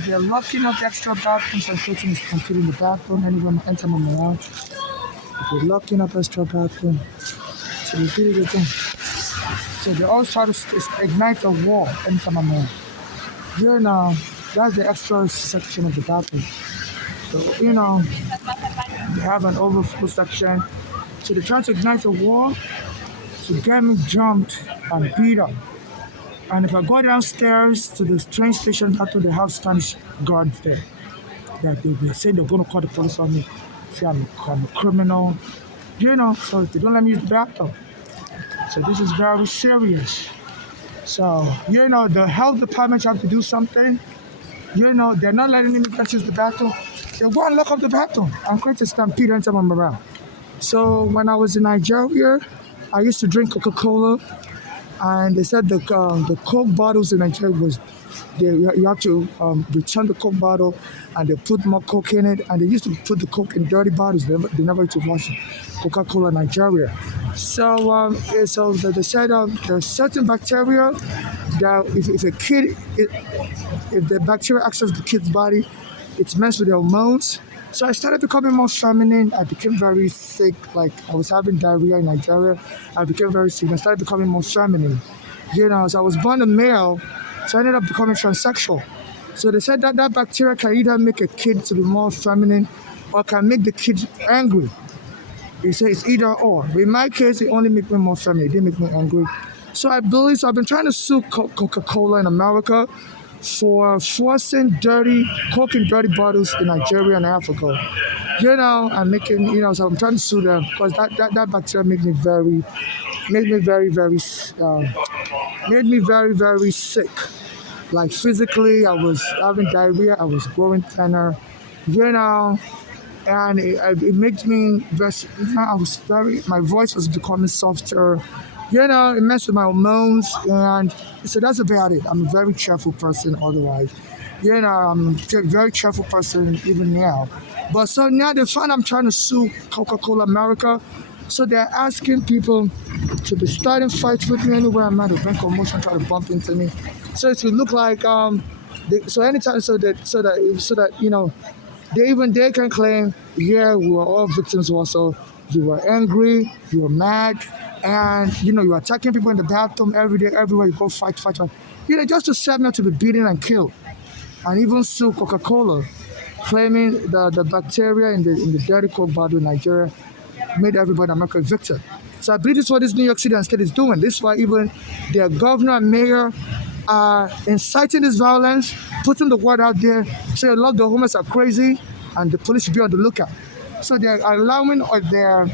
They're locking up extra bathrooms and putting is computer in the bathroom. Anyone enter my around. They're locking up extra bathroom. So they did it again. So they always try to ignite a war anytime I'm around. Here now, that's the extra section of the bathroom. So, they have an overflow section. So they're trying to ignite a war to get me jumped and beat up. And if I go downstairs to the train station, after they have Spanish guards there, that they say they're going to call the police on me, say I'm a criminal, so they don't let me use the bathroom. So this is very serious. So, the health department have to do something. They're not letting immigrants use the bathroom. They go and lock up the bathroom and create a stampede anytime I'm around. So when I was in Nigeria, I used to drink Coca-Cola, and they said the Coke bottles in Nigeria was you have to return the Coke bottle, and they put more Coke in it, and they used to put the Coke in dirty bottles. They never used to wash it. Coca-Cola Nigeria. So they said there's certain bacteria that if a kid if the bacteria access the kid's body, it's messed with their hormones. So I started becoming more feminine. I became very sick. Like I was having diarrhea in Nigeria. I became very sick. I started becoming more feminine. So I was born a male, so I ended up becoming transsexual. So they said that bacteria can either make a kid to be more feminine or can make the kid angry. They say it's either or. In my case, it only made me more feminine. It didn't make me angry. So I've been trying to sue Coca-Cola in America for forcing Coke in dirty bottles in Nigeria and Africa. I'm making, so I'm trying to sue them because that bacteria made me very, very sick. Like physically, I was having diarrhea, I was growing thinner, and it made me my voice was becoming softer. It messed with my hormones, and so that's about it. I'm a very cheerful person otherwise. I'm a very cheerful person even now. But so now they find I'm trying to sue Coca-Cola America, so they're asking people to be starting fights with me anywhere I'm at. They bring commotion, try to bump into me. So it will look like anytime they can claim, we were all victims also. You were angry, you were mad, and you were attacking people in the bathroom every day, everywhere you go, fight. Just to set me up to be beaten and killed. And even sue Coca-Cola, claiming the bacteria in the dirty Coke bottle in Nigeria made everybody in America a victim. So I believe this is what this New York City and state is doing. This is why even their governor and mayor are inciting this violence, putting the word out there, saying a lot of the homeless are crazy and the police should be on the lookout. So they're allowing their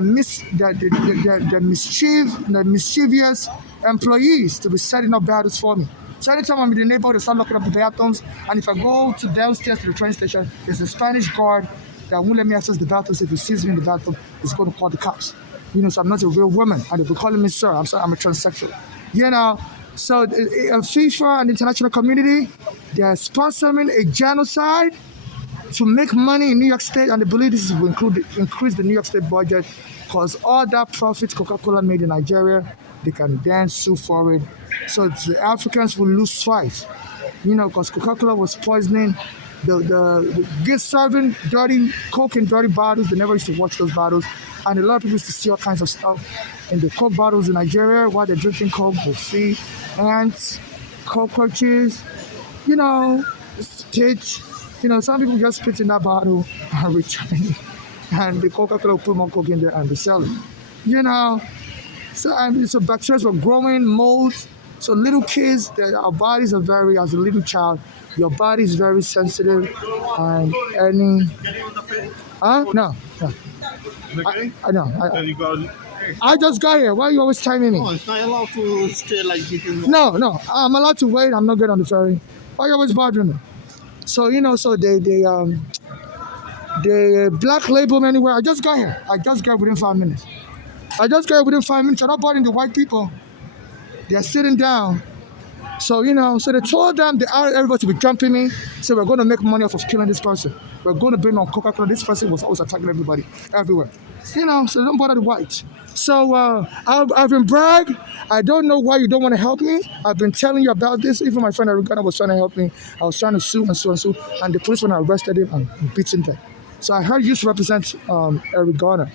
mischievous employees to be setting up battles for me. So anytime I'm in the neighborhood, they start locking up the bathrooms, and if I go downstairs to the train station, there's a Spanish guard that won't let me access the bathrooms. If he sees me in the bathroom, he's going to call the cops. So I'm not a real woman, and they'll be calling me sir. I'm sorry, I'm a transsexual. So FIFA and the international community, they're sponsoring a genocide to make money in New York State, and they believe this will increase the New York State budget, because all that profits Coca-Cola made in Nigeria, they can then sue for it. So the Africans will lose twice, because Coca-Cola was poisoning the serving dirty Coke in dirty bottles. They never used to watch those bottles, and a lot of people used to see all kinds of stuff in the Coke bottles in Nigeria while they're drinking Coke. They'll see ants, cockroaches, spit. Some people just spit in that bottle and return it, and the Coca-Cola will put more Coke in there and they sell it. So bacteria were growing, mold. So little kids, our bodies are as a little child, your body is very sensitive, and no. I know. I just got here. Why are you always timing me? No, it's not allowed to stay like this. No. I'm allowed to wait. I'm not getting on the ferry. Why are you always bothering me? So they black label me anywhere. I just got here. Within 5 minutes. I'm not bothering the white people. They're sitting down So, so they told them, everybody to be jumping me. So we're going to make money off of killing this person. We're going to bring on Coca-Cola. This person was always attacking everybody, everywhere. So don't bother the whites. So I've been bragged. I don't know why you don't want to help me. I've been telling you about this. Even my friend Arugana was trying to help me. I was trying to sue and sue and sue. And the police, when I arrested him, and beat him there. So I heard you used to represent Arugana,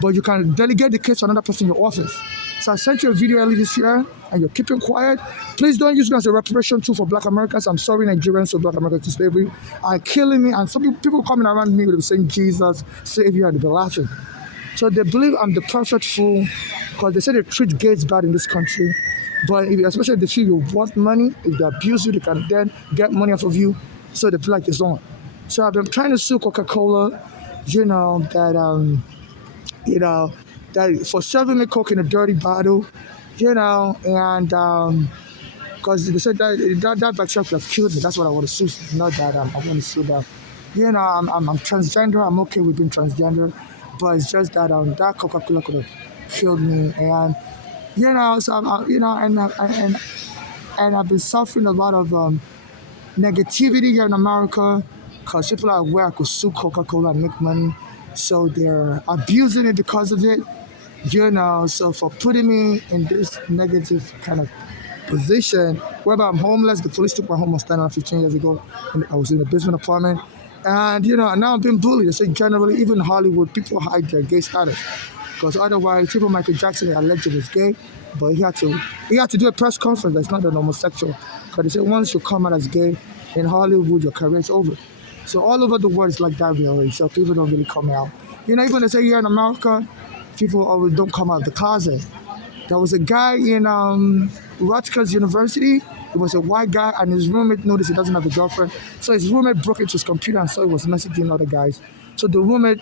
but you can delegate the case to another person in your office. So I sent you a video earlier this year, and you're keeping quiet. Please don't use it as a reparation tool for Black Americans. I'm sorry, Nigerians, so Black Americans to slavery are killing me. And some people coming around me will be saying Jesus, Savior, and they'll be laughing. So they believe I'm the perfect fool because they say they treat gays bad in this country. But especially if they feel you want money, if they abuse you, they can then get money off of you. So they feel like it's on. So I've been trying to sue Coca-Cola, that for serving me Coke in a dirty bottle, and because they said that bacteria could have killed me. That's what I want to sue. Not that I want to sue them. I'm transgender. I'm okay with being transgender, but it's just that that Coca-Cola could have killed me, and so and I've been suffering a lot of negativity here in America because people are aware I could sue Coca-Cola and make money, so they're abusing it because of it. So for putting me in this negative kind of position, whereby I'm homeless, the police took my home on Staten 15 years ago, and I was in a basement apartment, and and now I'm being bullied. They say generally, even in Hollywood, people hide their gay status, because otherwise, people Michael Jackson alleged is gay, but he had to do a press conference that's not an homosexual, because they say once you come out as gay in Hollywood, your career's over. So all over the world, it's like that really, so people don't really come out. Even they say here in America, people always don't come out of the closet. There was a guy in Rutgers University. He was a white guy, and his roommate noticed he doesn't have a girlfriend. So his roommate broke into his computer and saw he was messaging other guys. So the roommate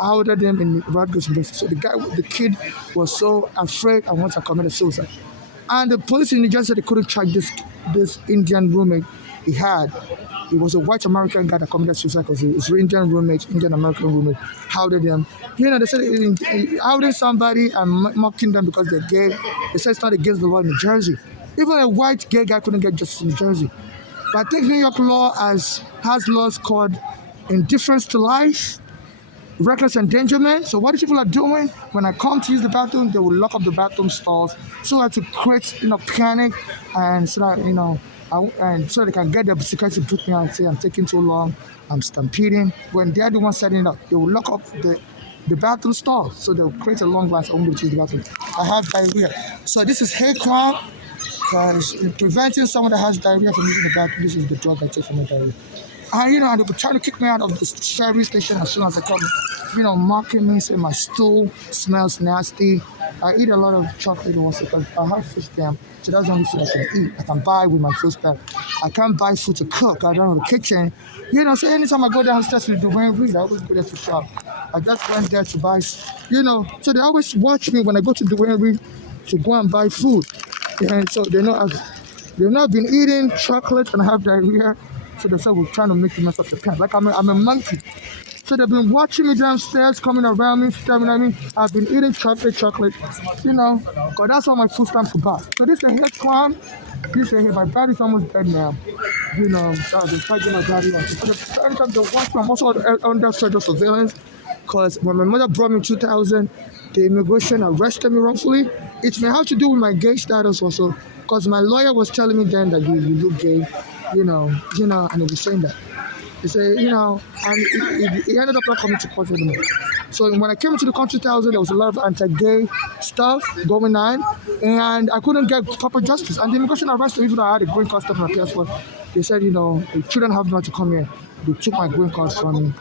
outed him in Rutgers University. So the kid was so afraid and wanted to commit suicide. And the police in New Jersey said they couldn't track this Indian roommate he had. He was a white American guy that committed suicide because his Indian American roommate, outed him. They said outing somebody and mocking them because they're gay. They said it's not against the law in New Jersey. Even a white gay guy couldn't get justice in New Jersey. But I think New York law has laws called indifference to life, reckless endangerment. So what these people are doing, when I come to use the bathroom, they will lock up the bathroom stalls so as to create panic, and so that and so they can get the security to put me on and say I'm taking too long, I'm stampeding. When they're the ones setting it up, they will lock up the bathroom stall, so they'll create a long line so I won't use the bathroom. I have diarrhea. So this is hate crime, because preventing someone that has diarrhea from using the bathroom, this is the drug I take for my diarrhea. And they were trying to kick me out of the service station as soon as I come, mocking me, saying my stool smells nasty. I eat a lot of chocolate also because I have food stamp, so that's the only food I can eat. I can buy with my food stamp. I can't buy food to cook. I don't have a kitchen. So anytime I go downstairs to the Duane Reade, I always go there to shop. I just went there to buy, so they always watch me when I go to the Duane Reade to go and buy food. And so they've not been eating chocolate and I have diarrhea. So they said we're trying to make you mess up the pants. Like I'm a monkey. So they've been watching me downstairs, coming around me, staring at me. I've been eating chocolate, because that's all my food stamps buy. So this is a hate crime. My daddy's almost dead now. So they're fighting my daddy. I'm also under federal surveillance, because when my mother brought me in 2000, the immigration arrested me wrongfully. It may have to do with my gay status also, because my lawyer was telling me then that you look gay. And he was saying that. He said, and he ended up not coming to court anymore. So when I came into the country 2000, there was a lot of anti-gay stuff going on, and I couldn't get proper justice. And the immigration arrested me, even though I had a green card stuff in my passport. They said, the children have no right to come here. They took my green card from me,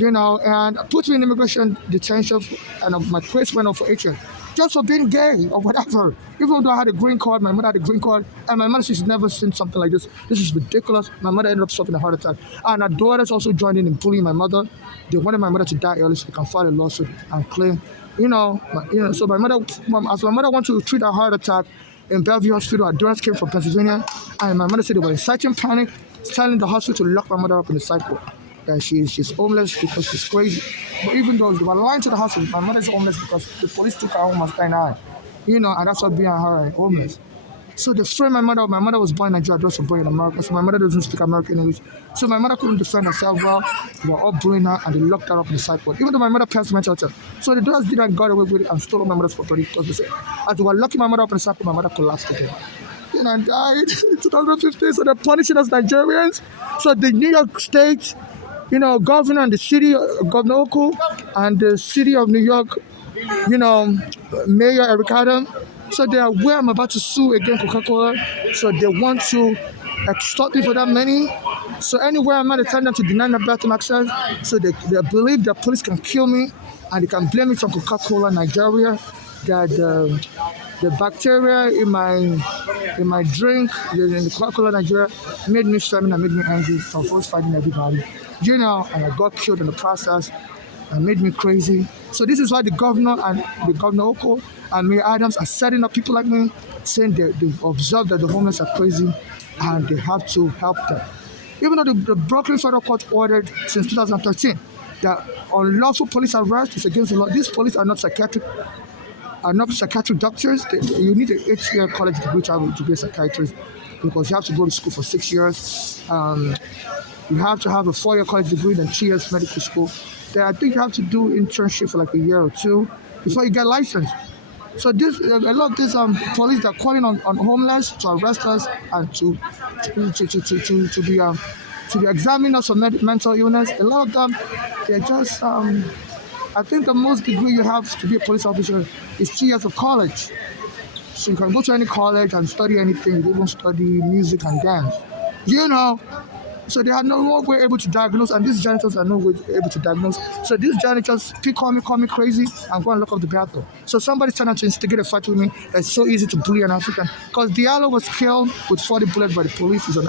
and put me in immigration detention, and my case went up for 8 years. Just for being gay or whatever. Even though I had a green card, my mother had a green card, and my mother, she's never seen something like this. This is ridiculous. My mother ended up suffering a heart attack. And her daughters also joined in bullying my mother. They wanted my mother to die early so they can file a lawsuit and claim, so my mother, as my mother wanted to treat her heart attack in Bellevue Hospital, her daughters came from Pennsylvania, and my mother said they were inciting panic, telling the hospital to lock my mother up in the psych ward. That she's homeless because she's crazy. But even though they were lying to the hospital, my mother's homeless because the police took her home and stayed out. And that's what being her homeless. So they framed my mother. My mother was born in Nigeria, was born in America. So my mother doesn't speak American English. So my mother couldn't defend herself well. They were all bullying her and they locked her up in the sideboard. Even though my mother passed mental health. So the doctors did and got away with it and stole my mother's property because they said, as they were locking my mother up in the sideboard, my mother collapsed again. And died in 2015. So they're punishing us Nigerians. So the New York State, governor and the city, Governor Oko, and the city of New York, Mayor Eric Adam. So they are aware I'm about to sue against Coca-Cola. So they want to extort me for that money. So anywhere I'm at, they tell them to deny my bathroom access. So they believe the police can kill me and they can blame it on Coca-Cola Nigeria. That the bacteria in my drink, in the Coca-Cola Nigeria, made me swimming and made me angry. So I was fighting everybody. And I got killed in the process and made me crazy. So this is why the governor Oko and Mayor Adams are setting up people like me, saying they've observed that the homeless are crazy and they have to help them. Even though the Brooklyn Federal Court ordered since 2013 that unlawful police arrest is against the law. These police are not psychiatric doctors. You need an 8-year college degree to be a psychiatrist because you have to go to school for 6 years. You have to have a 4-year college degree and 2 years medical school. Then I think you have to do internship for like a year or two before you get licensed. So a lot of these police are calling on homeless to arrest us and to be examining us for mental illness. A lot of them, they're just I think the most degree you have to be a police officer is 2 years of college. So you can go to any college and study anything. You even study music and dance. So they are no way able to diagnose, and these janitors are no way able to diagnose. So these janitors call me crazy and go and lock up the bathroom. So somebody's trying to instigate a fight with me. It's so easy to bully an African because Diallo was killed with 40 bullets by the police. He's an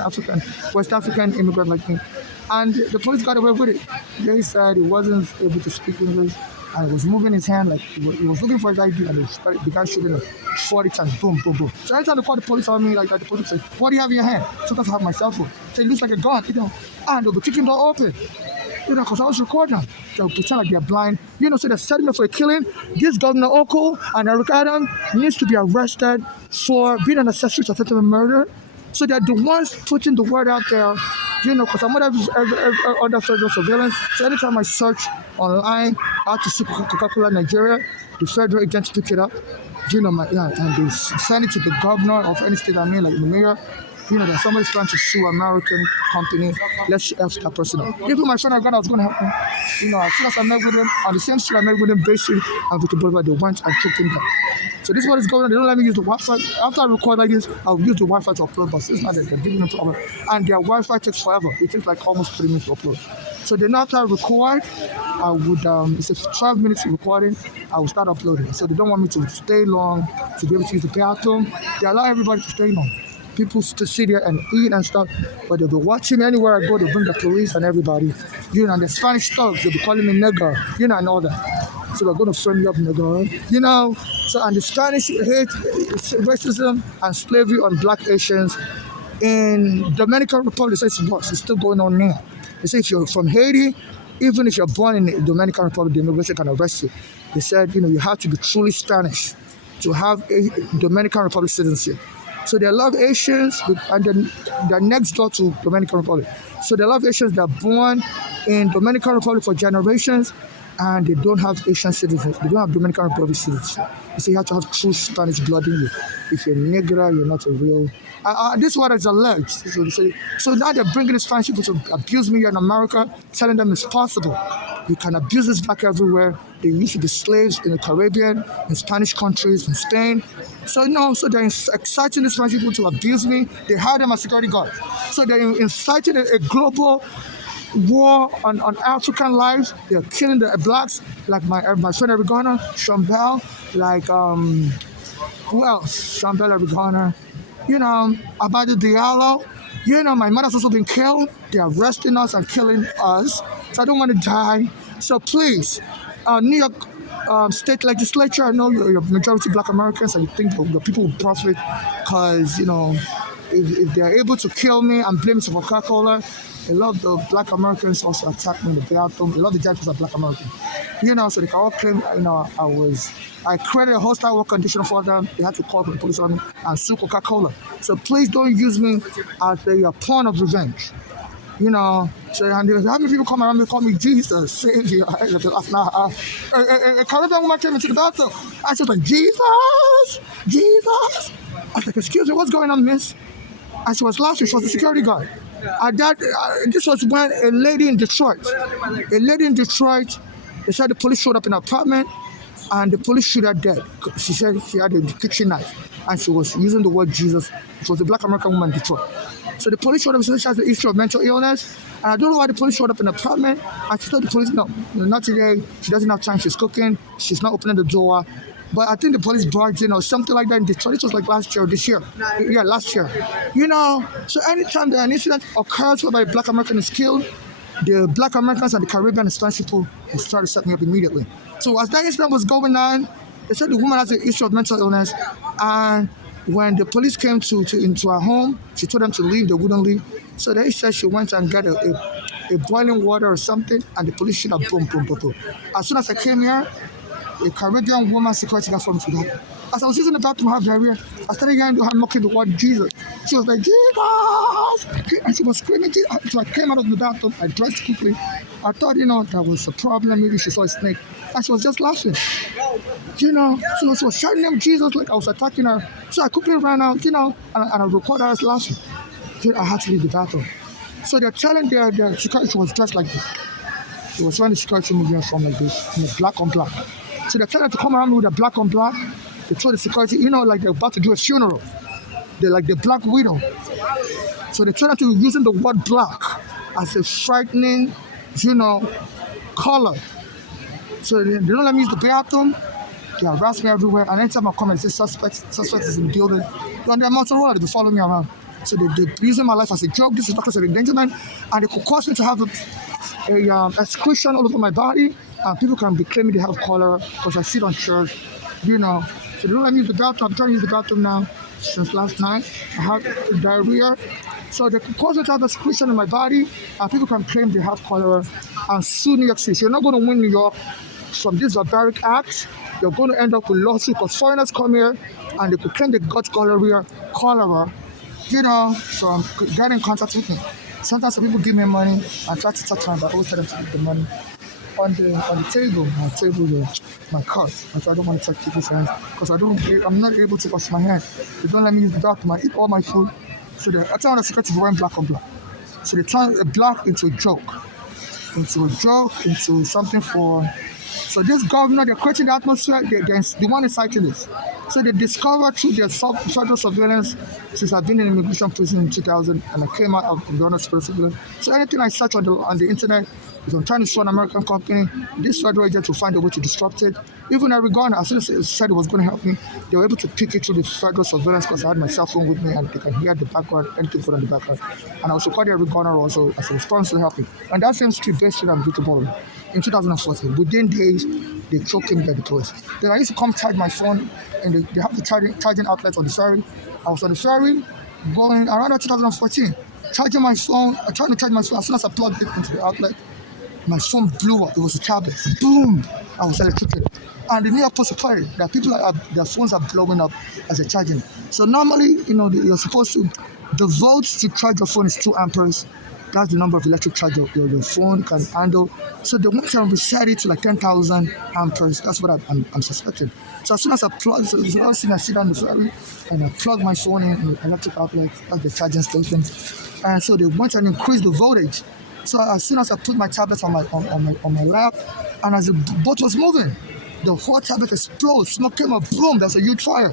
West African immigrant like me. And the police got away with it. They said he wasn't able to speak English and he was moving his hand like he was looking for his ID and the guy shooting him 40 times, boom, boom, boom. So every time they call the police on me like that, the police say, "What do you have in your hand?" Sometimes I have my cell phone. So it looks like a gun, and they'll be kicking the door open. Because I was recording them. They'll pretend like they're blind. So they're setting up for a killing. This Governor Oko and Eric Adam needs to be arrested for being an accessory to attempted murder. So they're the ones putting the word out there, because I'm not under federal surveillance. So anytime I search online how to see Coca-Cola Nigeria, the federal agents pick it up, and they send it to the governor of any state I'm in, like the mayor. That somebody's trying to sue American company. Let's help that person out. Even my friend I was going to help him. As soon as I met with him, on the same street I met with him, basically, and Victor Boulevard, they went and took him down. So this is what is going on. They don't let me use the Wi-Fi. After I record like this, I'll use the Wi-Fi to upload, but it's not that they're giving me a problem. And their Wi-Fi takes forever. It takes like almost 3 minutes to upload. So then after I record, I would, it's a 12 minutes recording, I will start uploading. So they don't want me to stay long, to be able to use the bathroom. They allow everybody to stay long. People to sit there and eat and stuff, but they'll be watching me anywhere I go. They bring the police and everybody, and the Spanish thugs, they'll be calling me nigger, and all that. So they're going to frame me up, nigger, So, and the Spanish hate racism and slavery on black Asians in Dominican Republic. They say it's worse. It's still going on now. They say if you're from Haiti, even if you're born in the Dominican Republic, the immigration can arrest you. They said, you have to be truly Spanish to have a Dominican Republic citizenship. So there are a lot of Asians, and then they're next door to Dominican Republic. So there are a lot of Asians that are born in Dominican Republic for generations, and they don't have Asian citizens. They don't have Dominican Republic citizenship. So you have to have true Spanish blood in you. If you're Negra, you're not a real. This is what is alleged. So now they're bringing the Spanish people to abuse me here in America, telling them it's possible. You can abuse this back everywhere. They used to be slaves in the Caribbean, in Spanish countries, in Spain. So they're inciting the Spanish people to abuse me. They hire them as security guards. So they're inciting a global war on African lives. They're killing the blacks, like my friend Eric Garner, Sean Bell, like who else? Sean Bell, Eric Garner, Abadi Diallo. My mother's also been killed. They're arresting us and killing us. So I don't want to die. So please, New York state legislature, I know you're majority black Americans and you think the people will profit because, if they're able to kill me and blame it for Coca-Cola, a lot of the black Americans also attacked me in the bathroom. A lot of the judges are black Americans. So they can all claim, I created a hostile work condition for them. They had to call for the police on me and sue Coca-Cola. So please don't use me as a pawn of revenge. So and there was how many people come around me call me Jesus, Savior. A Caribbean woman came into the bathroom. I was like, Jesus. I was like, excuse me, what's going on, miss? And she was laughing. She was the security guard. This was when a lady in Detroit, they said the police showed up in her apartment and the police shoot her dead. She said she had a kitchen knife and she was using the word Jesus. It was a black American woman in Detroit. So the police showed up and said she has an issue of mental illness. And I don't know why the police showed up in the apartment. And she told the police, no, not today. She doesn't have time. She's cooking. She's not opening the door. But I think the police barged in or something like that in Detroit. This was like last year or this year. Yeah, last year. So anytime that an incident occurs whereby a black American is killed, the black Americans and the Caribbean and Spanish people started setting up immediately. So as that incident was going on, they said the woman has an issue of mental illness. And when the police came into her home, she told them to leave. They wouldn't leave. So they said she went and got a boiling water or something, and the police shoot her, boom, boom, boom, boom. As soon as I came here, a Caribbean woman security guard from Sudan. As I was using the bathroom, her diarrhea, I started hearing her mocking the word Jesus. She was like, Jesus! And she was screaming. So I came out of the bathroom, I dressed quickly. I thought, that was a problem. Maybe she saw a snake. And she was just laughing. So she was shouting out Jesus like I was attacking her. So I quickly ran out, and I recorded her laughing. I had to leave the bathroom. So they're telling their security was dressed like this. They were trying the security movement from like this, black on black. So they're telling her to come around with a black on black. They told the security, like they're about to do a funeral. They're like the Black Widow. So they told her to using the word black as a frightening, color. So they don't let me use the bathroom. They harass me everywhere. And anytime I come and say suspect is in the building, on their Motorola, they follow me around. So they're using my life as a joke. This is doctors of endangerment. And it could cause me to have a excretion all over my body. And people can be claiming they have cholera because I sit on chairs, So they don't let me use the bathroom. I'm trying to use the bathroom now since last night. I have diarrhea. So they could cause me to have excretion in my body. And people can claim they have cholera and sue New York City. So you're not going to win New York from this barbaric act. You're going to end up with lawsuit because foreigners come here and they could claim they got cholera. So I'm getting in contact with me. Sometimes some people give me money and try to touch me, but I always tell them to keep the money on the table, my card. So I don't want to touch people's hands because I'm not able to wash my hands. They don't let me use the bathroom. I eat all my food. So I tell the security wearing black on black. So they turn a black into a joke, into something for. So this governor, they're creating the atmosphere. They want to inciting this. So they discovered through their federal surveillance, since I've been in immigration prison in 2000 and I came out of the honor surveillance. So anything I search on the internet, if I'm trying to sue an American company, this federal agent will find a way to disrupt it. Even Arizona, as soon as it said it was going to help me, they were able to pick it through the federal surveillance because I had my cell phone with me and they can hear the background, anything put on the background. And I was recording Arizona also as a response to help me. And that same street based in Victor in 2014, within days, they choked him by the police. Then I used to come charge my phone and they have the charging outlet on the ferry. I was on the ferry going around 2014, charging my phone. I tried to charge my phone. As soon as I plugged it into the outlet, my phone blew up. It was a tablet. Boom! I was electrocuted. And the New York Post reported that people their phones are blowing up as they're charging. So normally, you're supposed to, the volts to charge your phone is 2 amperes. That's the number of electric charge your phone can handle. So they want to reset it to like 10,000 amperes. That's what I'm suspecting. So as soon as I plug, so there's another thing I sit on the ferry and I plug my phone in the electric outlet, that's the charging station. And so they went and increased the voltage. So as soon as I put my tablet on my lap, and as the boat was moving, the whole tablet exploded. Smoke came up, boom, there's a huge fire.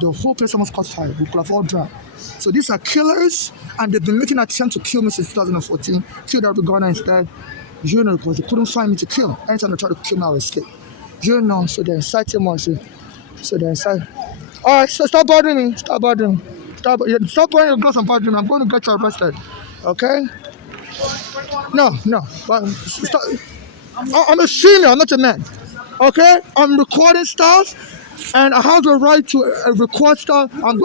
The whole place almost caught fire. We could have all drowned. So these are killers, and they've been making an attempt to kill me since 2014. Killed Arizona instead, because they couldn't find me to kill. Anytime they try to kill me, I will escape. So they're inciting more. So they're inciting. All right, so stop bothering me. Stop wearing your gloves and bothering me. I'm going to get you arrested. Okay? No. But stop. I'm a female. I'm not a man. Okay? I'm recording stuff, and I have the right to record stuff. I'm going to